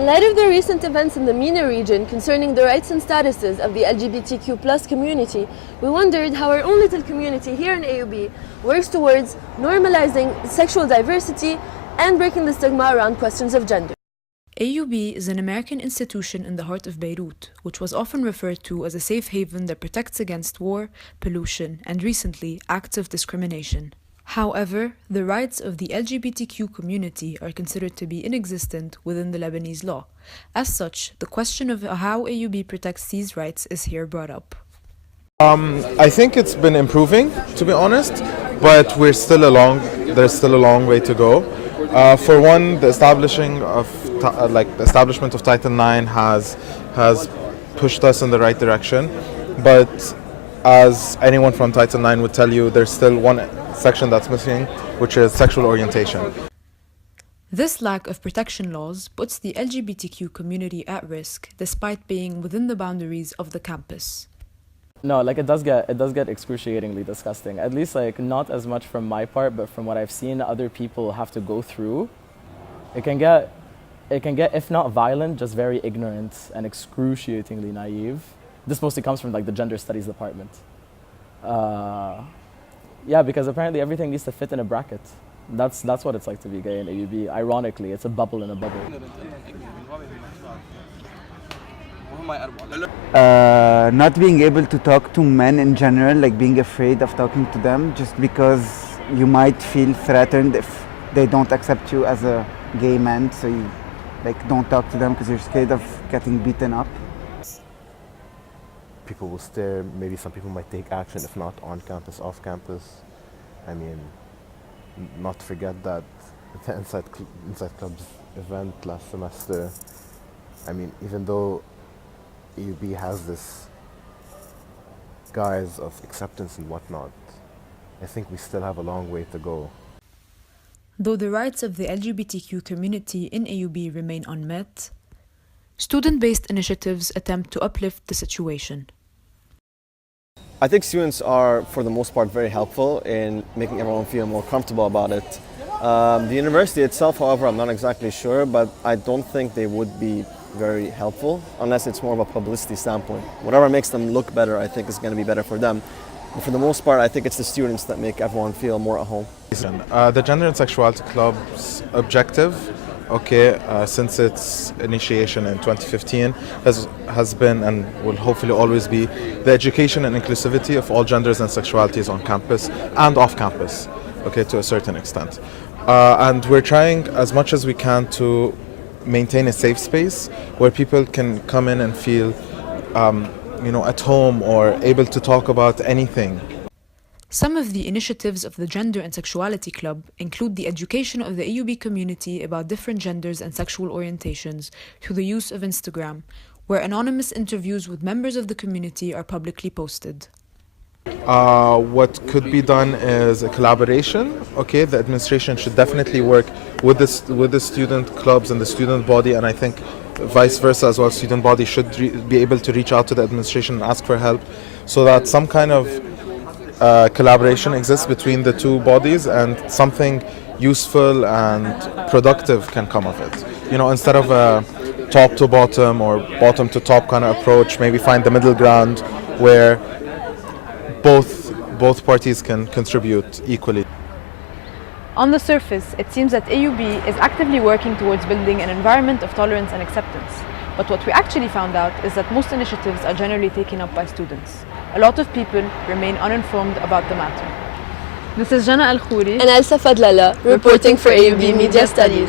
In light of the recent events in the MENA region concerning the rights and statuses of the LGBTQ+ community, we wondered how our own little community here in AUB works towards normalizing sexual diversity and breaking the stigma around questions of gender. AUB is an American institution in the heart of Beirut, which was often referred to as a safe haven that protects against war, pollution, and recently, acts of discrimination. However, the rights of the LGBTQ community are considered to be inexistent within the Lebanese law. As such, the question of how AUB protects these rights is here brought up. I think it's been improving, to be honest, but there's still a long way to go. For one, the establishment of Title IX has pushed us in the right direction, but as anyone from Title IX would tell you, there's still one section that's missing, which is sexual orientation. This lack of protection laws puts the LGBTQ community at risk, despite being within the boundaries of the campus. No, it does get excruciatingly disgusting. At least not as much from my part, but from what I've seen other people have to go through. It can get, if not violent, just very ignorant and excruciatingly naive. This mostly comes from the gender studies department. Yeah, because apparently everything needs to fit in a bracket. That's what it's like to be gay in AUB. Ironically, it's a bubble in a bubble. Not being able to talk to men in general, being afraid of talking to them just because you might feel threatened if they don't accept you as a gay man, so you don't talk to them because you're scared of getting beaten up. People will stare, maybe some people might take action, if not on campus, off campus. I mean, not to forget that the Inside Club's event last semester, I mean, even though AUB has this guise of acceptance and whatnot, I think we still have a long way to go. Though the rights of the LGBTQ community in AUB remain unmet, student-based initiatives attempt to uplift the situation. I think students are, for the most part, very helpful in making everyone feel more comfortable about it. The university itself, however, I'm not exactly sure, but I don't think they would be very helpful unless it's more of a publicity standpoint. Whatever makes them look better, I think is going to be better for them. But for the most part, I think it's the students that make everyone feel more at home. The Gender and Sexuality Club's objective, since its initiation in 2015, has been and will hopefully always be the education and inclusivity of all genders and sexualities on campus and off campus, to a certain extent. And we're trying as much as we can to maintain a safe space where people can come in and feel at home or able to talk about anything. Some of the initiatives of the Gender and Sexuality Club include the education of the AUB community about different genders and sexual orientations through the use of Instagram, where anonymous interviews with members of the community are publicly posted. What could be done is a collaboration. The administration should definitely work with the student clubs and the student body, and I think vice versa as well. Student body should be able to reach out to the administration and ask for help, so that some kind of collaboration exists between the two bodies and something useful and productive can come of it. Instead of a top to bottom or bottom to top kind of approach, maybe find the middle ground where both parties can contribute equally. On the surface, it seems that AUB is actively working towards building an environment of tolerance and acceptance. But what we actually found out is that most initiatives are generally taken up by students. A lot of people remain uninformed about the matter. This is Jana Al-Khouri and Elsa Fadlala reporting for AUB Media Studies.